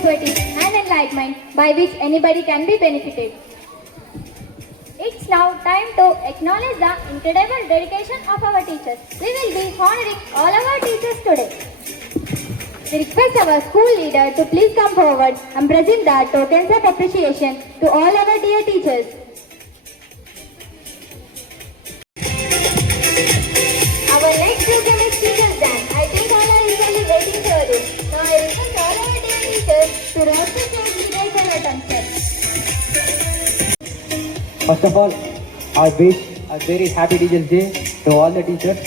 expertise and enlightenment by which anybody can be benefited. It's now time to acknowledge the incredible dedication of our teachers. We will be honoring all our teachers today. We request our school leader to please come forward and present the tokens of appreciation to all our dear teachers. Our next program is Teachers Dance. I think all are eagerly waiting for this. Now I request all our dear teachers to rise to stage with their attention. First of all, I wish a very happy Teachers Day to all the teachers.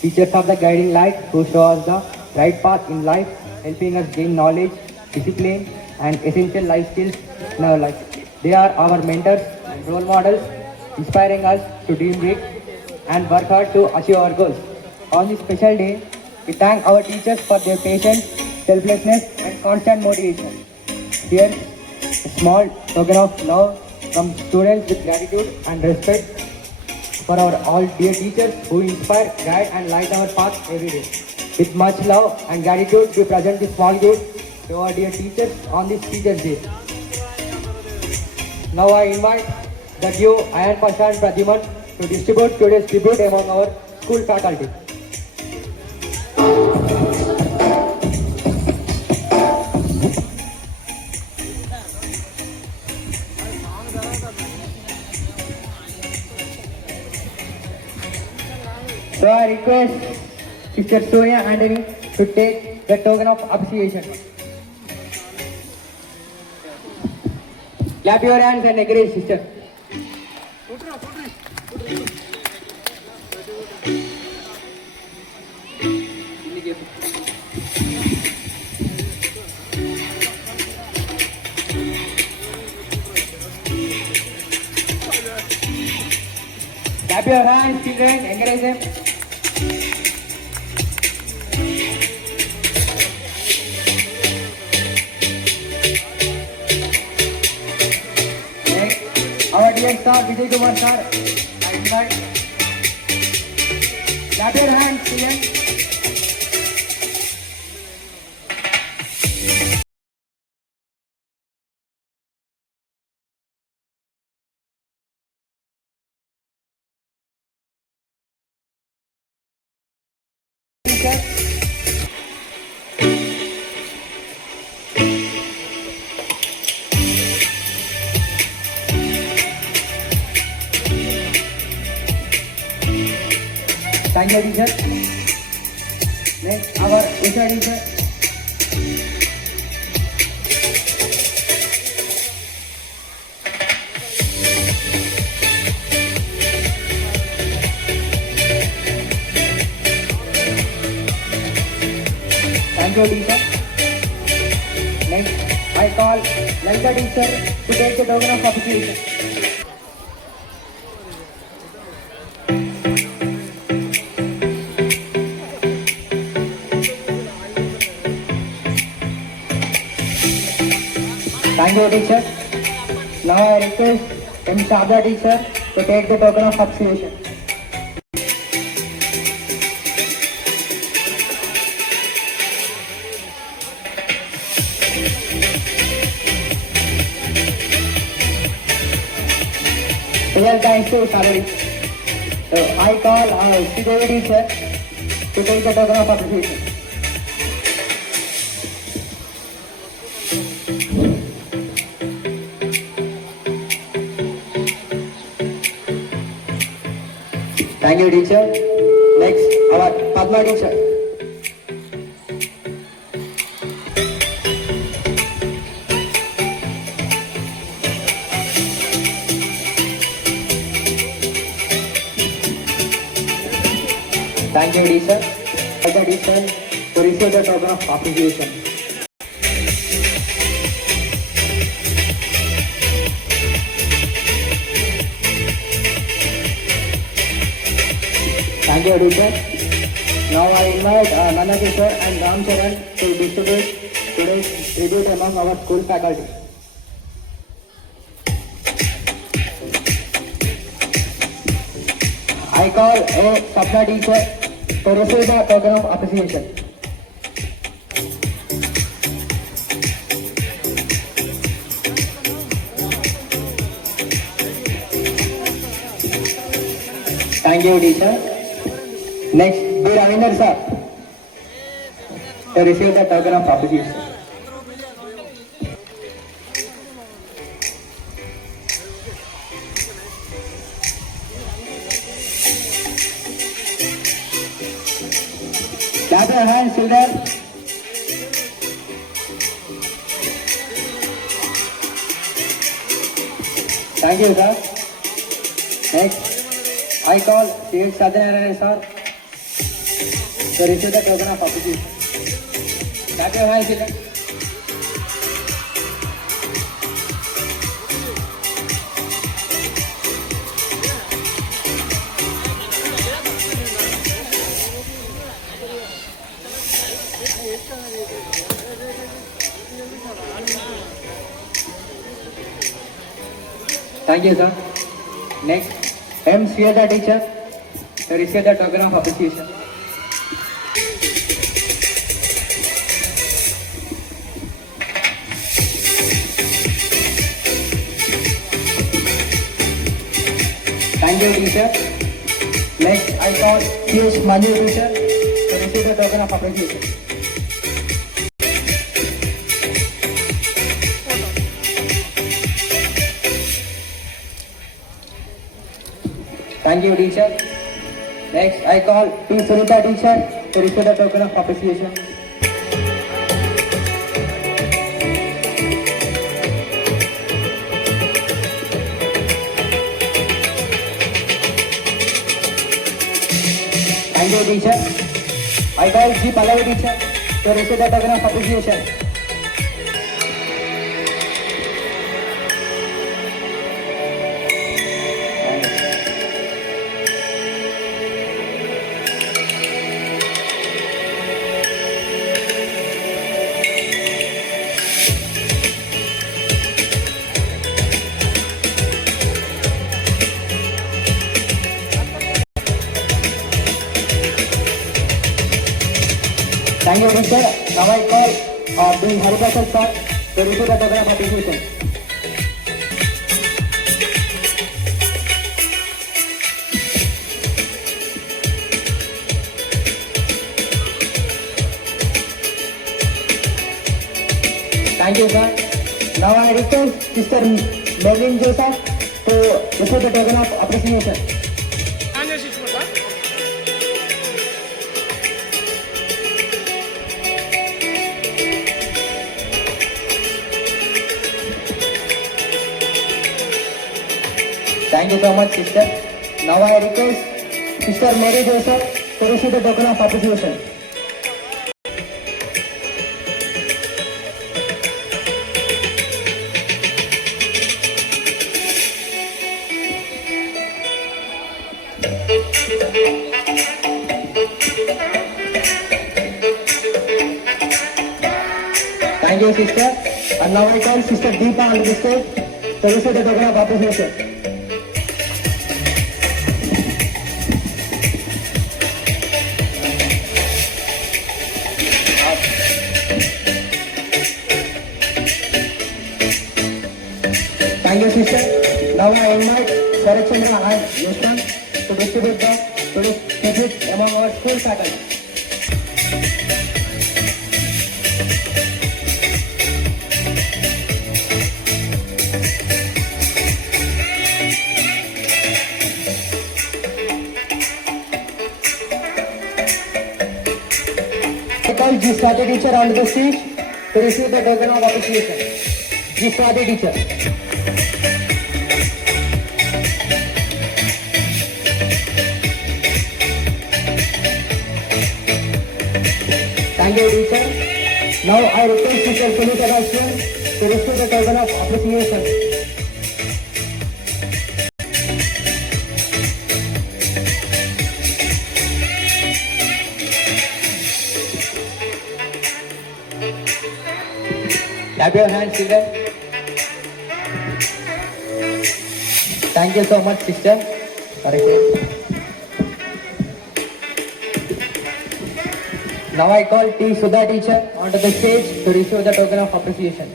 Teachers are the guiding light who show us the right path in life, helping us gain knowledge, discipline, and essential life skills in our life. They are our mentors and role models, inspiring us to dream big and work hard to achieve our goals. On this special day, we thank our teachers for their patience, selflessness, and constant motivation. Here, a small token of love from students with gratitude and respect for our all dear teachers who inspire, guide, and light our path every day. With much love and gratitude, we present this small gift to our dear teachers on this Teachers Day. Now I invite the due Ayan Pasha and Pradhiman to distribute today's tribute among our school faculty. So I request Sister Sonia Anthony to take the token of appreciation. Clap your hands and encourage sister. Clap your hands, children, encourage them. Our dear star, Vijay Kumar sir, I invite. Clap your hands, children. Teacher. Thank you, teacher. Next, our Usha teacher. Thank you, teacher. Next, I call Lalita teacher to take the token of appreciation. Thank you, teacher. Now I request M. Shabda teacher to take the token of appreciation. Well, thanks to salary. So I call Sridevi teacher to take the token of appreciation. Thank you, teacher. Next, our Padma teacher. Thank you, teacher. Thank you, teacher, to receive the token of appreciation. Thank you, teacher. Now I invite Nana teacher and Ram Charan to distribute today's tribute among our school faculty. I call A. Sapna teacher to receive the token of appreciation. Thank you, teacher. Next, B. Ravinder sir to receive the token of appreciation. Clap your hands, children. Thank you, sir. Next, I call C.H. Sadhanarayana sir to receive the token of appreciation. Clap your hands, children. Thank you, sir. Next, M. Sriyada teacher to receive the token of appreciation. Thank you, teacher. Next, I call C.H. Manu teacher to receive the token of appreciation. Thank you, teacher. Next, I call P. Sunita teacher to receive the token of appreciation. Thank you, teacher. I call G. Pallavi teacher to receive the token of appreciation. Thank you, teacher. Now I call B. Hariprasad sir to receive the token of appreciation. Thank you, sir. Now I request Sister Merlin Joseph to receive the token of appreciation. Thank you so much, sister. Now I request Sister Mary Joseph to receive the token of appreciation. Thank you, sister. And now I call Sister Deepa on the stage to receive the token of appreciation. Thank you, sister. Now I invite Sharat Chandra and Yashwant to distribute today's tribute among our school faculty. I call G. Swati teacher on the stage to receive the token of appreciation. G. Swati teacher. Thank you, teacher. Now I request Teacher Sunita Rashyan to receive the token of appreciation. Clap your hands, children. Thank you so much, sister. Now I call T. Sudha teacher onto the stage to receive the token of appreciation.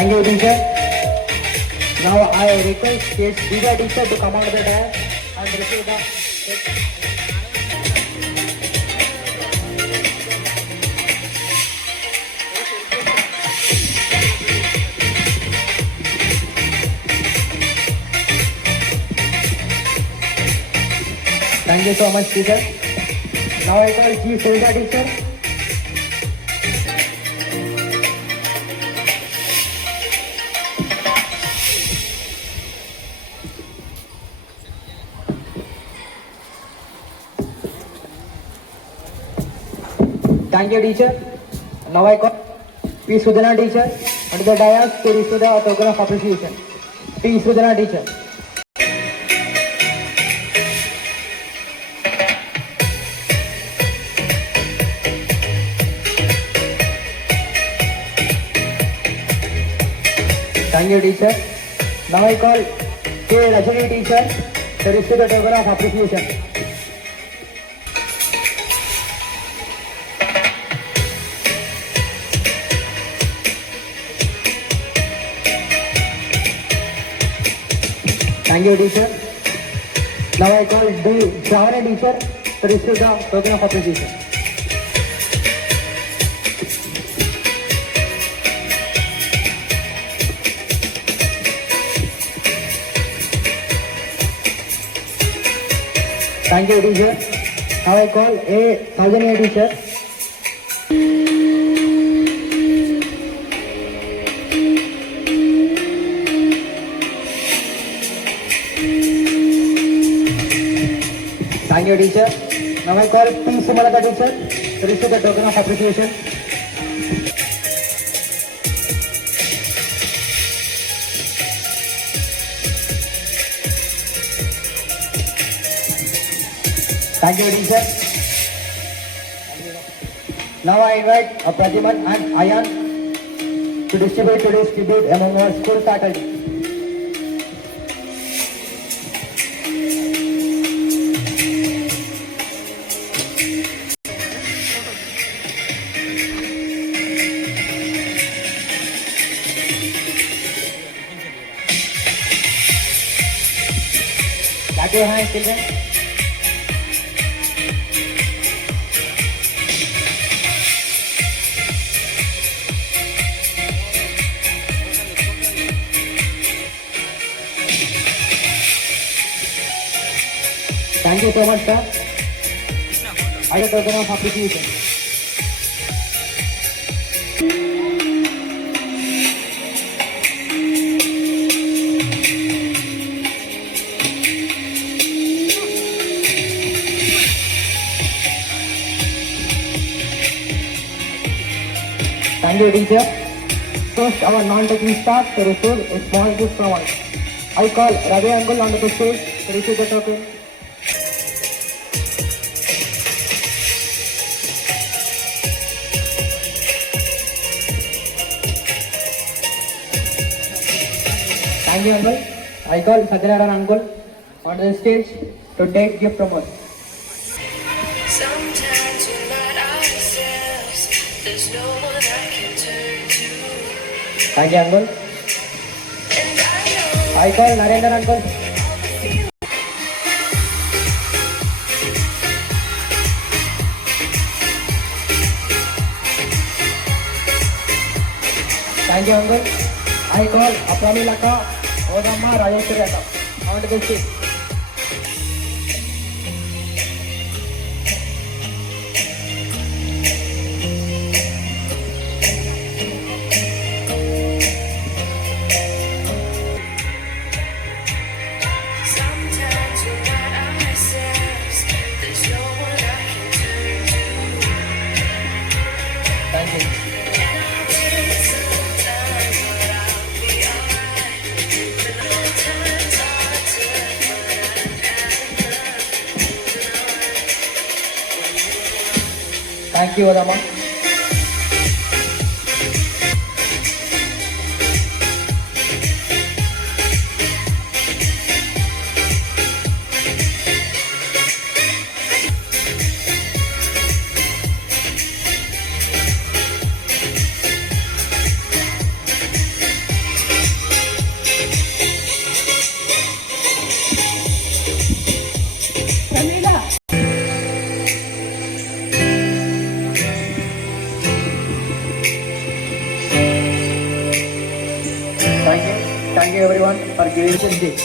Thank you, teacher. Now I request Divya teacher to come out of the dais and receive the. Thank you so much, teacher. Now I call G. Soja teacher. Thank you, teacher. Now I call P. Sudhana teacher and the dais to receive the token of appreciation. P. Sudhana teacher. Thank you, teacher. Now I call K. Rajani teacher to receive the token of appreciation. Thank you, teacher. Now I call D. Shravani teacher to receive the token of appreciation. Thank you, teacher. Now I call A. Sajanya teacher. Thank you, teacher. Now I call P. Sumalata teacher to receive the token of appreciation. Thank you, teacher. Now I invite Pradyuman and Ayan to distribute today's tribute among our school faculty. Clap your hands, children. Thank you so much, sir. I get token of appreciation. Thank you, teacher. First, our non-teaching staff to receive a small gift from us. I call Ravi Angul onto the stage to receive the token. Thank you, Uncle. I call Satyanarayan Uncle onto the stage to take gift from us. Sometimes we're not ourselves. There's no one I can turn to. Thank you, Uncle. And I know I call Narendra Uncle. all the feelings. Thank you, Uncle. I call Apami Laka, Odamma, Rajeshwari Akka onto the stage. Sometimes we're not ourselves. There's no one I can turn to. Thank you. And I'll take some time, but I'll be alright. But no time's hard to find. Thank you, Odamma. Thank you everyone for giving us this day.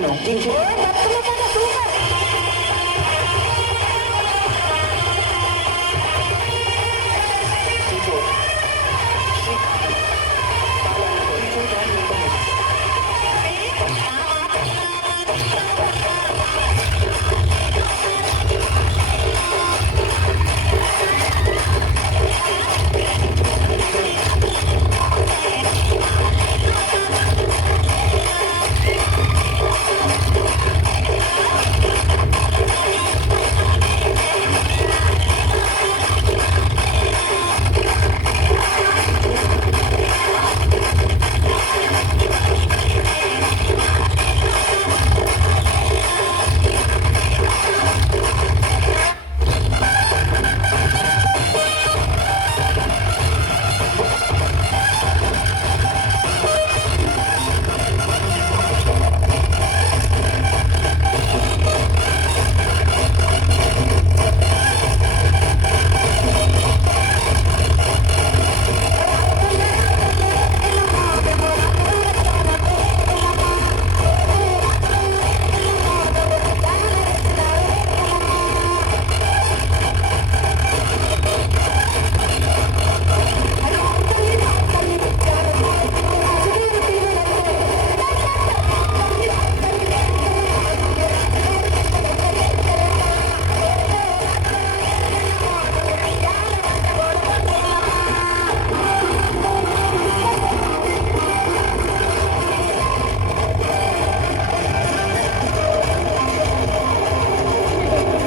Thank you.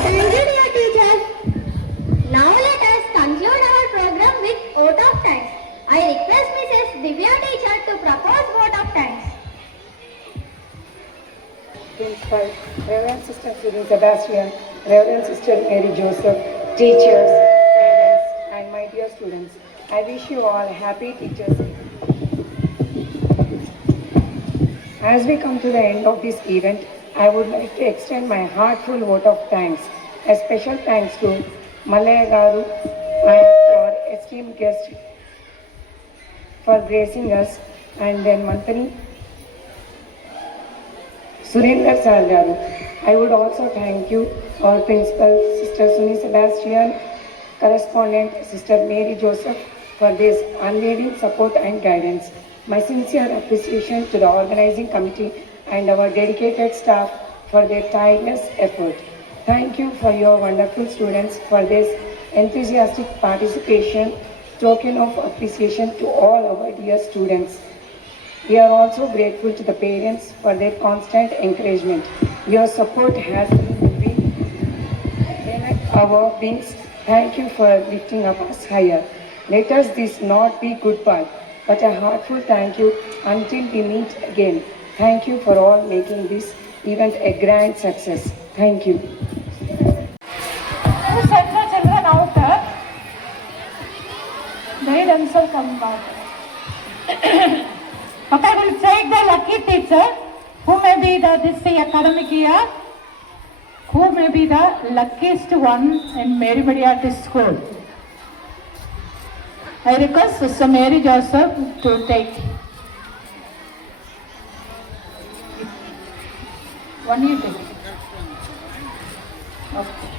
Thank you, dear teachers. Now let us conclude our program with vote of thanks. I request Mrs. Divya teacher to propose vote of thanks. Principal, Reverend Sister Susan Sebastian, Reverend Sister Mary Joseph, teachers, parents, and my dear students. I wish you all happy Teachers' Day. As we come to the end of this event, I would like to extend my heartfelt vote of thanks. A special thanks to Malaya Garu and our esteemed guest for gracing us, and then Mantani Surendra Sir Garu. I would also thank you, our principal, Sister Suni Sebastian, correspondent, Sister Mary Joseph, for this unwavering support and guidance. My sincere appreciation to the organizing committee and our dedicated staff for their tireless effort. Thank you for your wonderful students for this enthusiastic participation. Token of appreciation to all our dear students. We are also grateful to the parents for their constant encouragement. Your support has been our wings. Thank you for lifting up us higher. Let us this not be goodbye, but a heartfelt thank you until we meet again. Thank you for all making this event a grand success. Thank you. Who sent the children out there? They themselves come back. Okay, I will take the lucky teacher who may be this academic year, who may be the luckiest one in Mary Mediatis school. I request Sister Mary Joseph to take. One you take. Okay.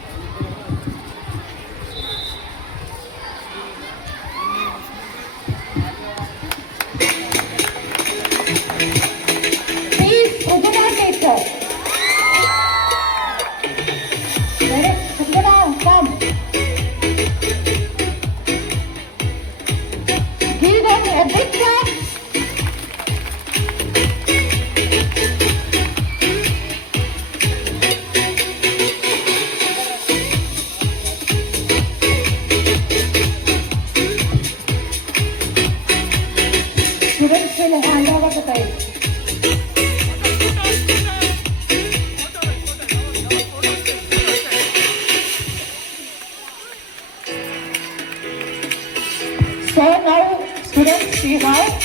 So now students, we have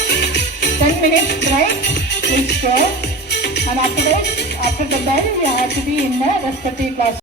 10 minutes break. Please go. And after that, after the bell, you have to be in the respective class.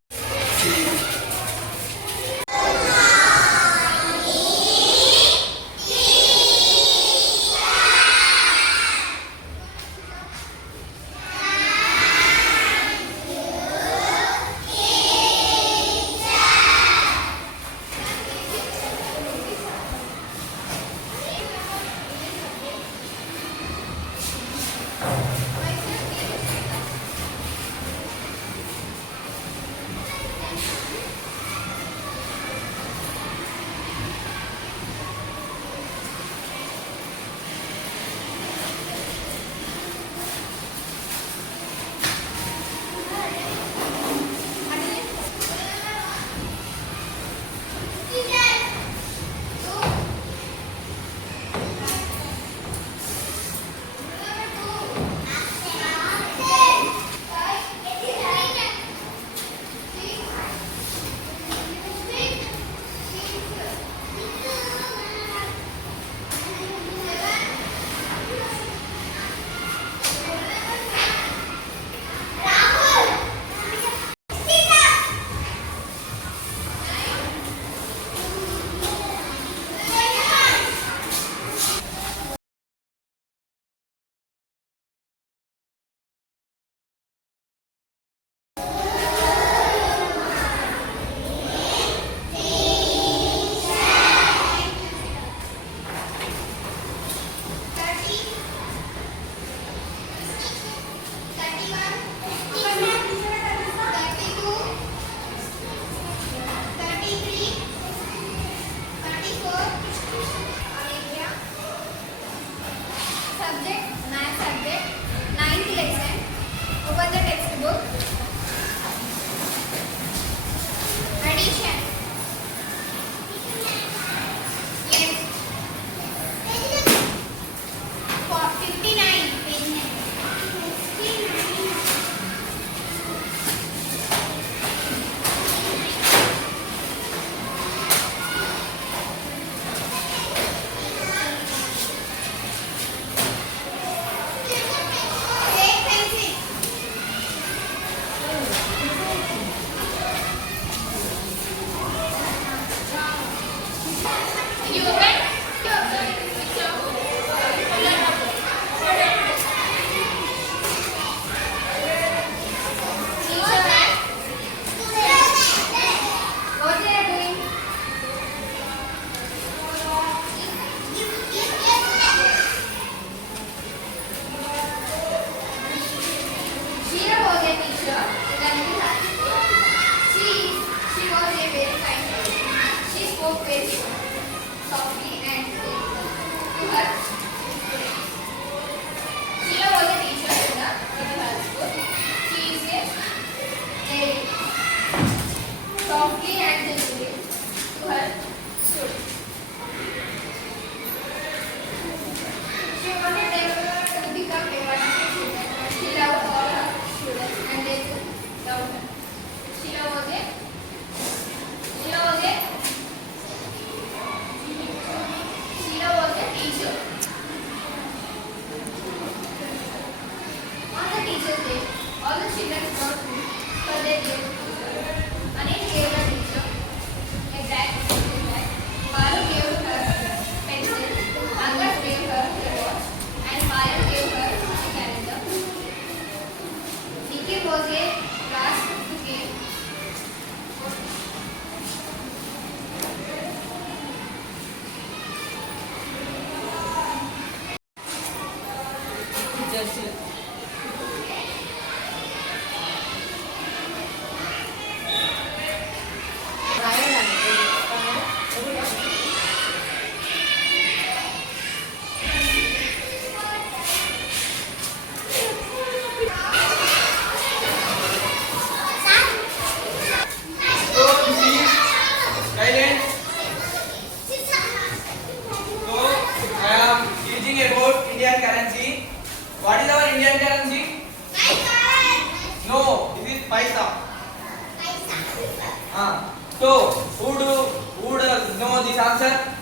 So, who does know this answer?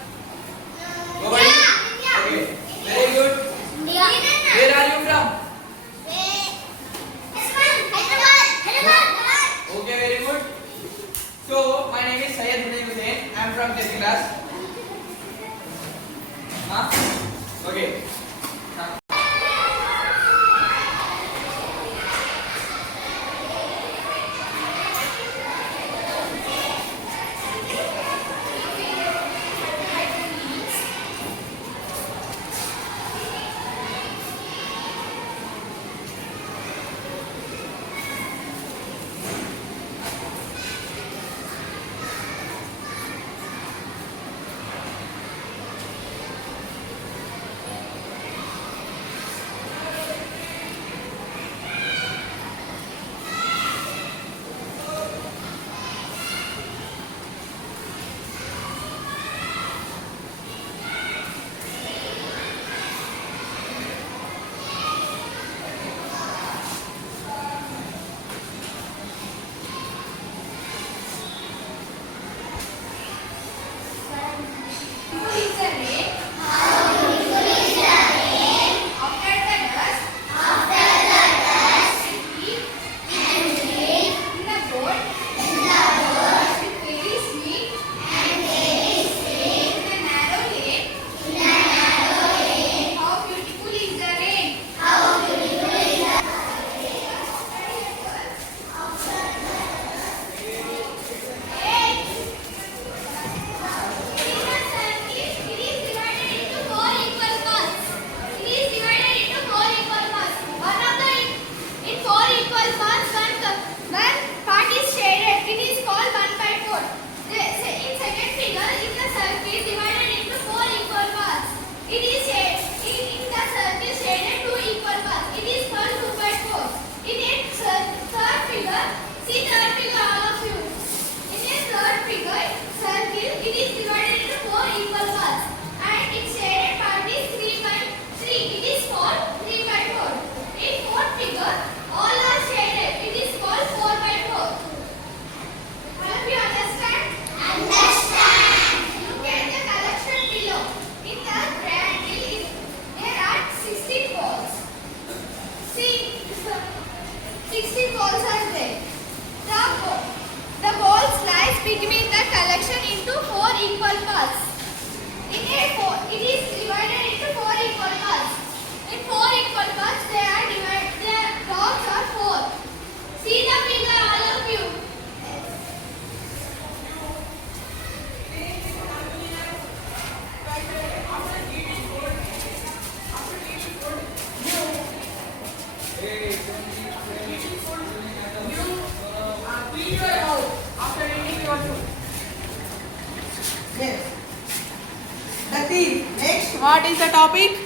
What is the topic?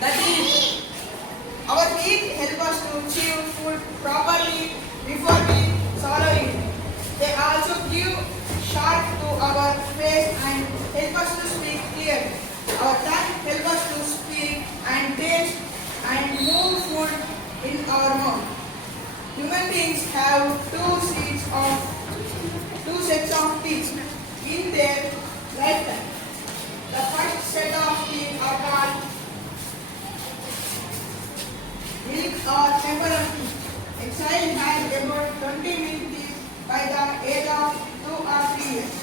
The teeth. Our teeth help us to chew food properly before we swallow it. They also give sharp to our face and help us to speak clearly. Our tongue helps us to speak and taste and move food in our mouth. Human beings have two sets of teeth in their lifetime. The first set of teeth are called milk or temporal teeth. A child has about 20 milk teeth by the age of 2 or 3 years.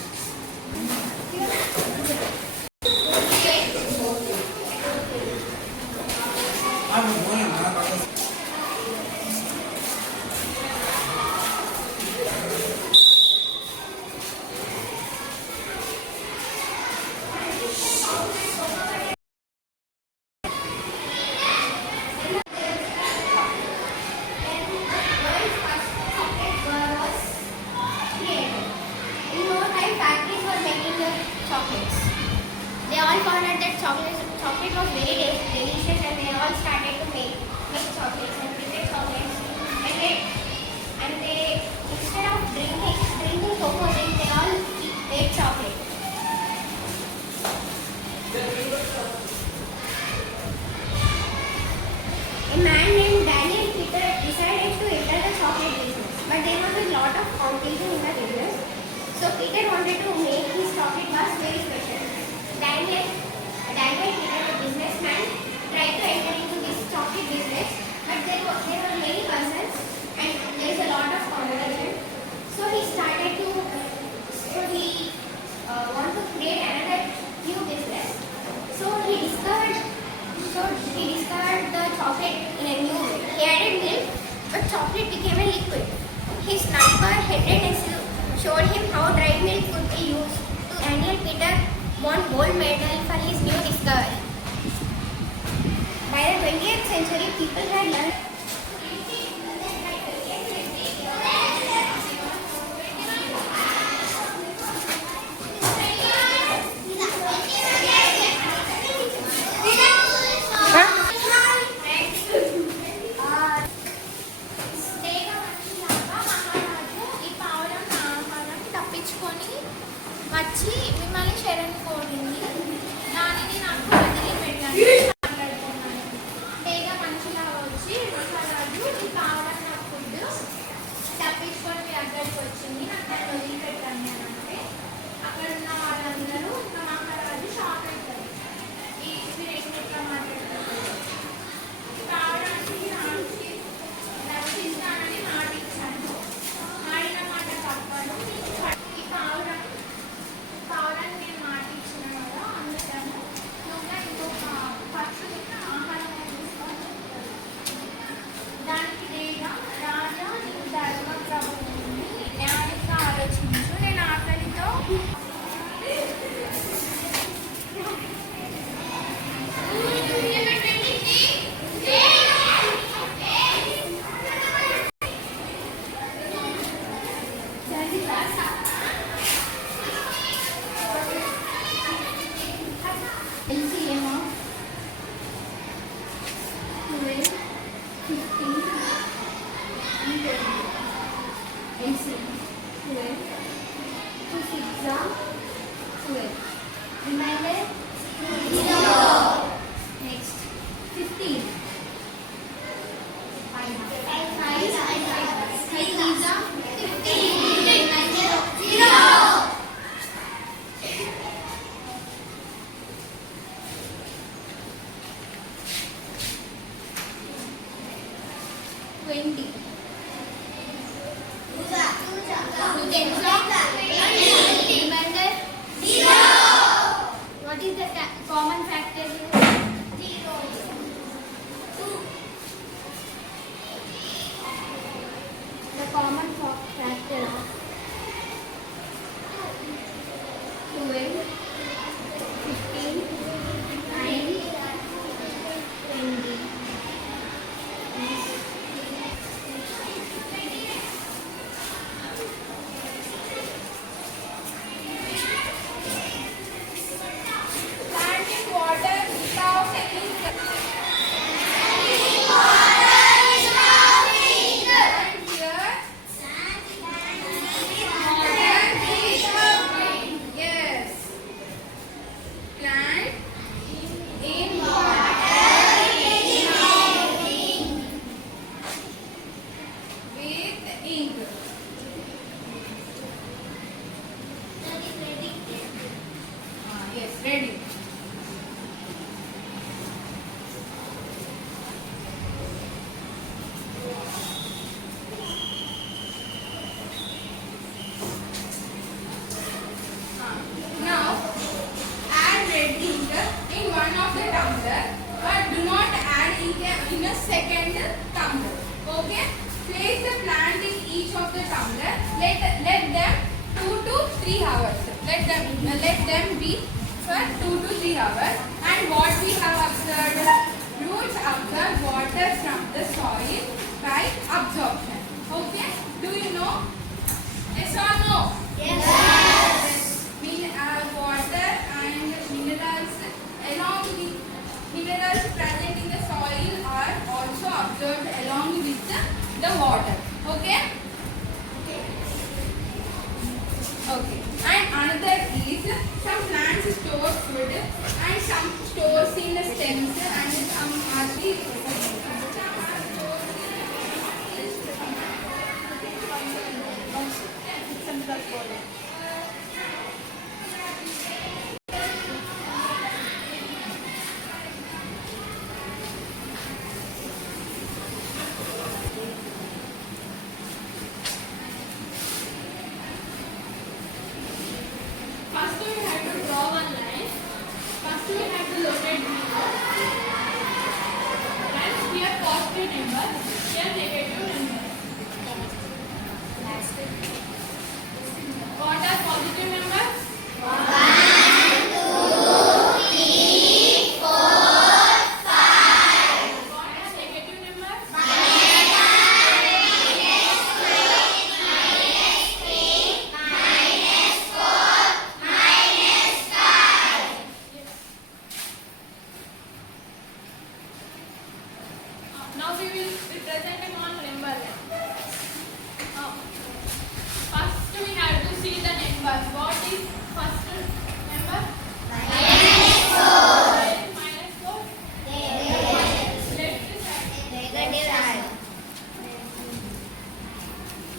In no time, factories were making the chocolates. They all found out that chocolate was very delicious, and they all started to make chocolates and prepare chocolates. And they instead of drinking cocoa drink, they all ate chocolate. A man named Daniel Peter decided to enter the chocolate business, but there was a lot of competition in the business. So Peter wanted to make his chocolate bars very special. Daniel Peter, a businessman, tried to enter into this chocolate business, but there were many concerns and there is a lot of competition. So he He added milk, but chocolate became a liquid. His sniper-headed nephew showed him how dried milk could be used. Daniel Peter won gold medal for his new discovery. By the 20th century, people had learned తప్పించుకొని వచ్చి మిమ్మల్ని శరణ్ కోరింది. దానిని నాకు వదిలిపెట్టాను. మాట్లాడుకున్నాను. డేగ మనిషిలా వచ్చి మహారాజు ఈ కావాలన్న ఫుడ్ తప్పించుకొని మీ దగ్గరికి వచ్చింది. నాకు దాన్ని వదిలిపెట్టాను అని అంటే అక్కడ ఉన్న వాళ్ళందరూ ఇంకా మహారాజు షాక్ అవుతారు. ఈ మీరు ఎట్లా మాట్లాడుతున్నారు? కావడానికి నాకు రక్షిస్తానని మాట ఇచ్చాను. ఆడిన మాట తప్పను. ఈ పావురాన్ని నేను మాట ఇచ్చిన కదా అందుకని నువ్వు ఇంకొక పక్షులకి ఆహారం తీసుకొని దానికి లేదా రాజా నీకు ధర్మ ప్రభువుని న్యాయంగా ఆలోచించు. నేను ఆకలితో LCM of 12, 15, and 20. LCM 12, 2 6 are 12. Remainder 0. Next 15. 5 is 15. Remainder 0. 20. Remainder 0. What is the common factor here? 0. 2. The common factor of 12, 15, 9, 20. Planting water without ink. And here, yes. Plant in water with ink. Yes, ready. Now, add red ink in one of the tumbler, but do not add ink in a second tumbler. Okay? Place the plant in each of the tumbler. Let them 2 to 3 hours. Let them be for 2 to 3 hours. And what we have observed, roots absorb water from the soil by absorption. Okay? Do you know? Yes or no? Yes. Water and minerals along with minerals present in the soil are also absorbed along with the water. Okay? Okay. And another is some plants store food and some stores in the stems and some are the positive number, here negative number. What are positive numbers? What are negative numbers? Now we will be presenting on number. First we have to see the numbers. What is first number? Where is minus 4? Left side.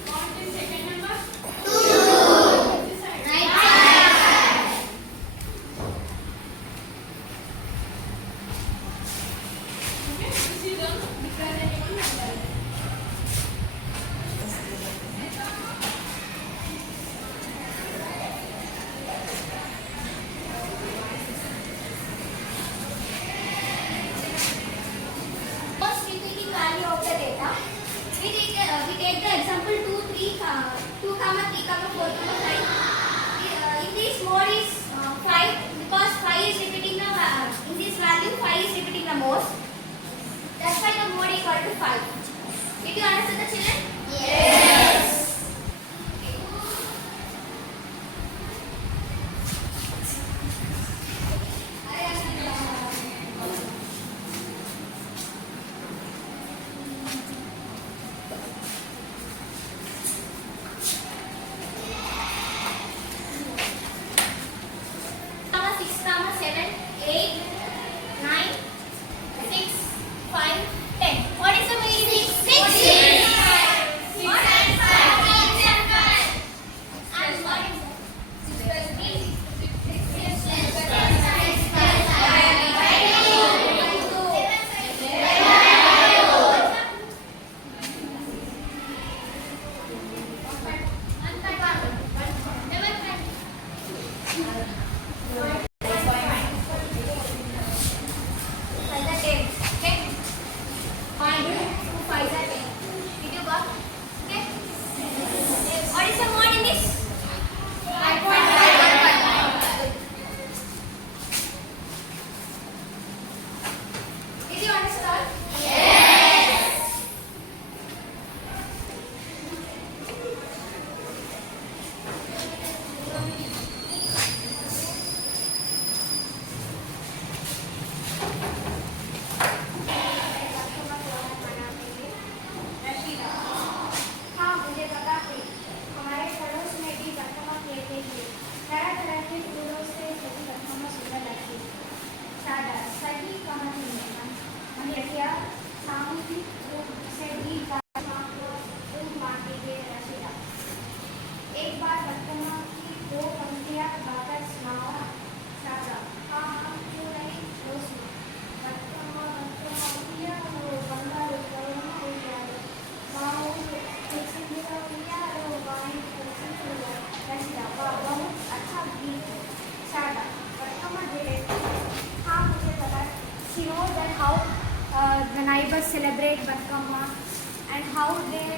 What is second number? This side. Okay, this is the presenting on number. First repeating value of the data. We take the example 2, 3, 2, 3, 4, 5. In this mode is 5 because 5 is repeating the in this value 5 is repeating the most. That's why the mode is equal to 5. Did you understand the children? Yes. Comma 6, comma 7, 8, 9, 6, 5, 10. What is the meaning? 6 and 5. What? And 5. And what is that? 5 is the mode in this? 5.5. Did you understand? हाँ मुझे पता है हमारे पड़ोस में भी बर्तमा खेलते थे तरह तरह के फूलों से सभी बर्तमा सुंदर लगती सादा सही कहानी में महिला सामूहिक रूप से भी बांटे गए रसीदा एक बार बर्तमा की 2 पंक्तियां गाकर सुनावा सादा हाँ हम क्यों नहीं रोज में बर्तमा पिया हो बंगाल करोना हो गया बहुत अच्छा गीत है शादा बर्तमा did it. हाँ मुझे पता है. She knows that how the neighbors celebrate Batkama and how they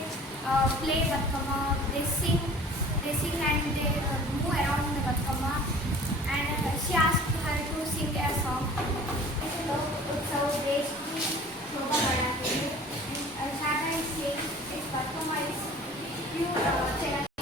play Batkama. They sing and they move around the Batkama. And she asked her to sing a song. ऐसे लोग उत्सव देश की शोभा बढ़ाते हैं. And Shada is saying if Batkama is pure celebrate.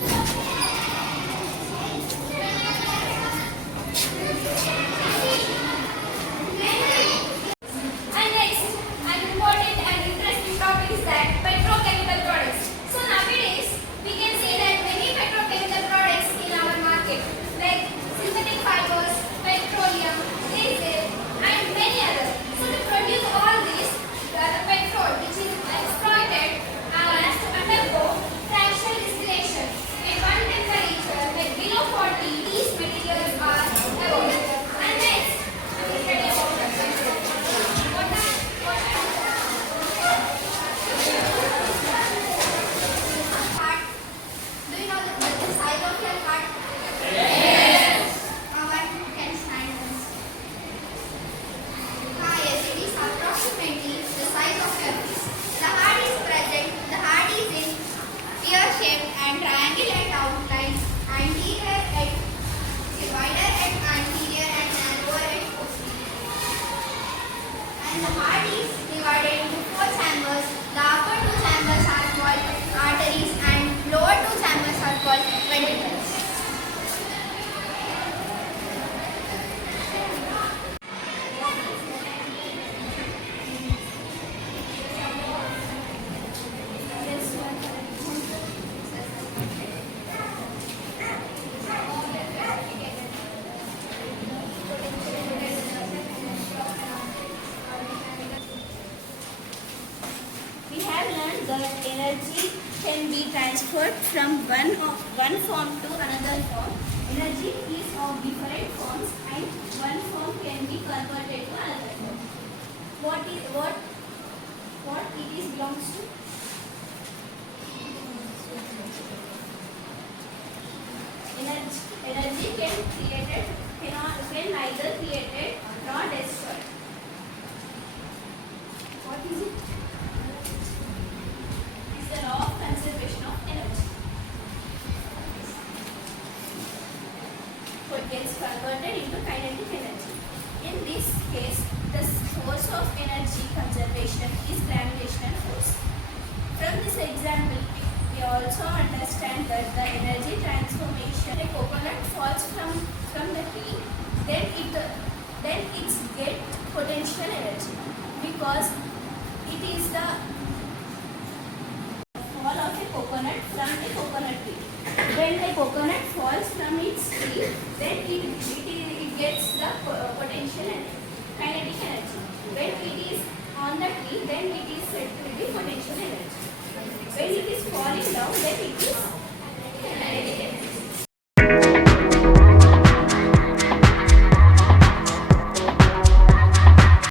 And next, an important and interesting topic is that petrochemical products. So nowadays, we can see that many petrochemical products in our market, like synthetic fibers, petroleum, very much. We have learned that energy can be transferred from one form to another form. Energy is of different forms and one form can be converted to another form. What it is belongs to? Energy can neither created nor destroyed. What is it? It's the law of conservation of energy. So it gets converted into kinetic energy. In this case, the source of energy conservation is gravitational force. From this example, we also understand that the energy transformation, a coconut falls from the tree, then it get potential energy because it is the fall of a coconut from a coconut tree. When a coconut falls from its tree, then it gets the potential energy, kinetic energy. When it